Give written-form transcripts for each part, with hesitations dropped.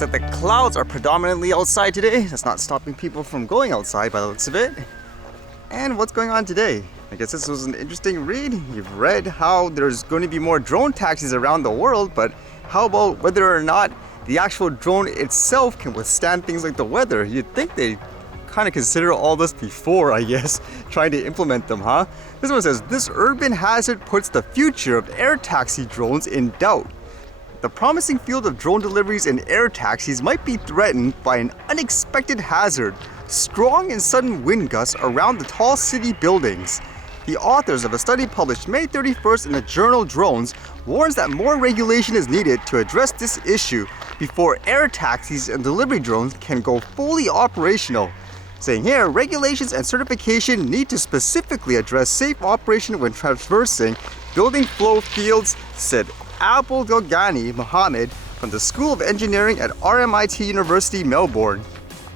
Looks like the clouds are predominantly outside today. That's not stopping people from going outside by the looks of it. And what's going on today? I guess this was an interesting read. You've read how there's going to be more drone taxis around the world, but how about whether or not the actual drone itself can withstand things like the weather? You'd think they kind of consider all this before, I guess, trying to implement them, huh? This one says, this urban hazard puts the future of air taxi drones in doubt. The promising field of drone deliveries and air taxis might be threatened by an unexpected hazard, strong and sudden wind gusts around the tall city buildings. The authors of a study published May 31st in the journal Drones warns that more regulation is needed to address this issue before air taxis and delivery drones can go fully operational. Saying here, regulations and certification need to specifically address safe operation when traversing building flow fields, said Abul Ghani Mohammed from the School of Engineering at RMIT University, Melbourne.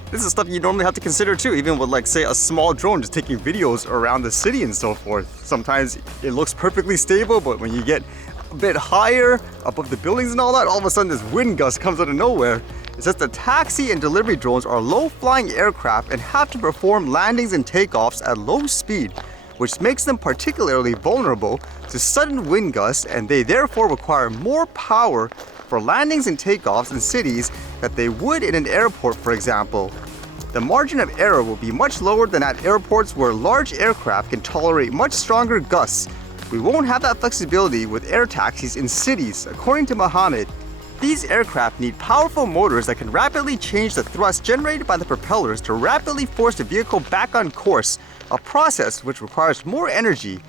This is stuff you normally have to consider too, even with like say a small drone just taking videos around the city and so forth. Sometimes it looks perfectly stable, but when you get a bit higher above the buildings and all that, all of a sudden this wind gust comes out of nowhere. It says the taxi and delivery drones are low-flying aircraft and have to perform landings and takeoffs at low speed, which makes them particularly vulnerable to sudden wind gusts, and they therefore require more power for landings and takeoffs in cities that they would in an airport, for example. The margin of error will be much lower than at airports where large aircraft can tolerate much stronger gusts. We won't have that flexibility with air taxis in cities, according to Mohammed. These aircraft need powerful motors that can rapidly change the thrust generated by the propellers to rapidly force the vehicle back on course, a process which requires more energy.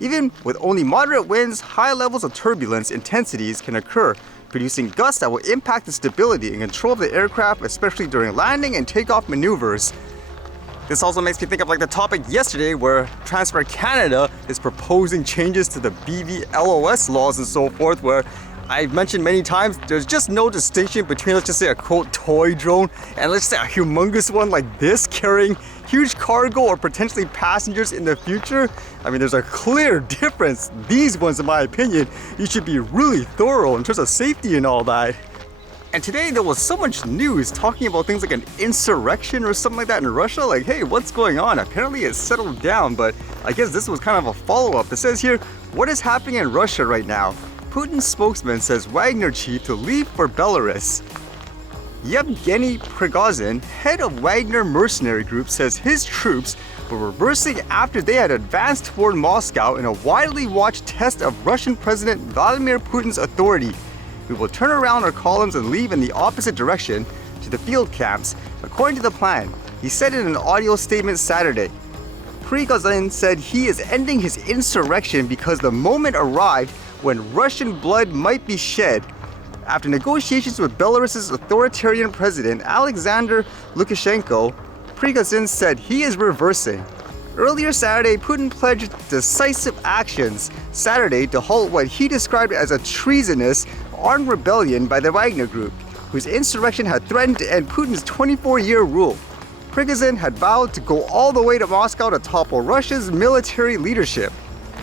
Even with only moderate winds, high levels of turbulence intensities can occur, producing gusts that will impact the stability and control of the aircraft, especially during landing and takeoff maneuvers. This also makes me think of like the topic yesterday where Transport Canada is proposing changes to the BVLOS laws and so forth, where I've mentioned many times, there's just no distinction between, let's just say, a quote toy drone and let's say a humongous one like this carrying huge cargo or potentially passengers in the future. I mean, there's a clear difference. These ones, in my opinion, you should be really thorough in terms of safety and all that. And today there was so much news talking about things like an insurrection or something like that in Russia. Like, hey, what's going on? Apparently it's settled down, but I guess this was kind of a follow-up. It says here, what is happening in Russia right now? Putin's spokesman says Wagner chief to leave for Belarus. Yevgeny Prigozhin, head of Wagner Mercenary Group, says his troops were reversing after they had advanced toward Moscow in a widely watched test of Russian President Vladimir Putin's authority. We will turn around our columns and leave in the opposite direction to the field camps, according to the plan, he said in an audio statement Saturday. Prigozhin said he is ending his insurrection because the moment arrived when Russian blood might be shed. After negotiations with Belarus's authoritarian president Alexander Lukashenko, Prigozhin said he is reversing. Earlier Saturday, Putin pledged decisive actions Saturday to halt what he described as a treasonous armed rebellion by the Wagner Group, whose insurrection had threatened to end Putin's 24-year rule. Prigozhin had vowed to go all the way to Moscow to topple Russia's military leadership.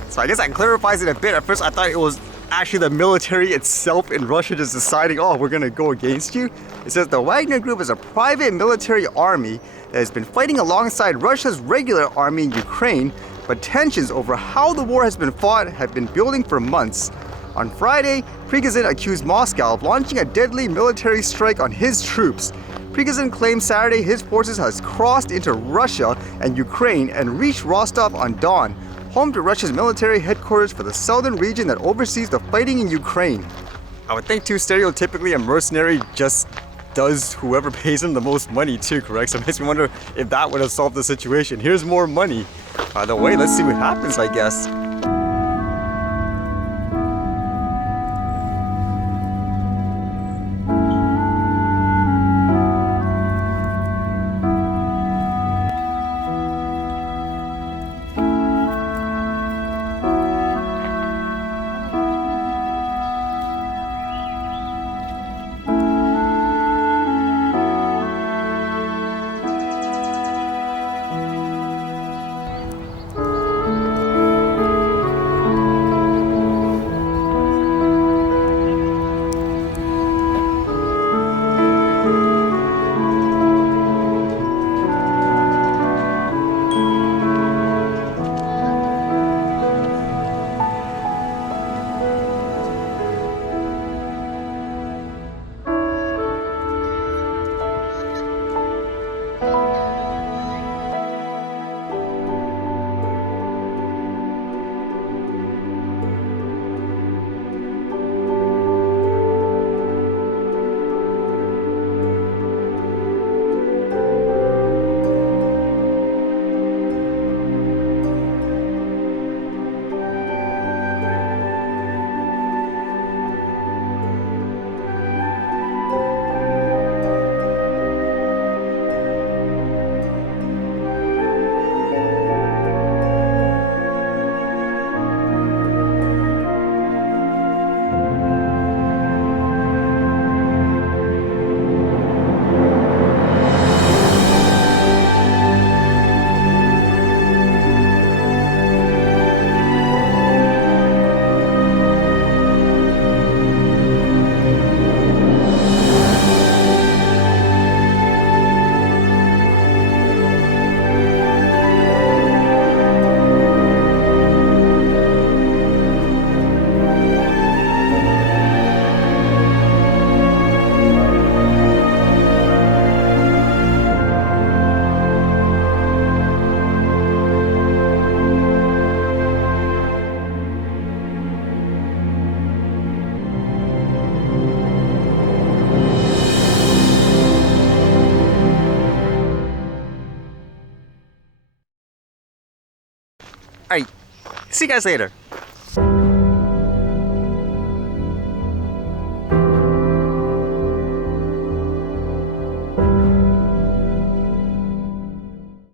So I guess that clarifies it a bit. At first I thought it was actually the military itself in Russia just deciding, oh, we're gonna go against you. It says the Wagner Group is a private military army that has been fighting alongside Russia's regular army in Ukraine, but tensions over how the war has been fought have been building for months. On Friday, Prigozhin accused Moscow of launching a deadly military strike on his troops. Prigozhin claimed Saturday his forces has crossed into Russia and Ukraine and reached Rostov-on-Don, home to Russia's military headquarters for the southern region that oversees the fighting in Ukraine. I would think too, stereotypically a mercenary just does whoever pays him the most money too, correct? So it makes me wonder if that would have solved the situation. Here's more money. By the way, let's see what happens, I guess. Alright, see you guys later.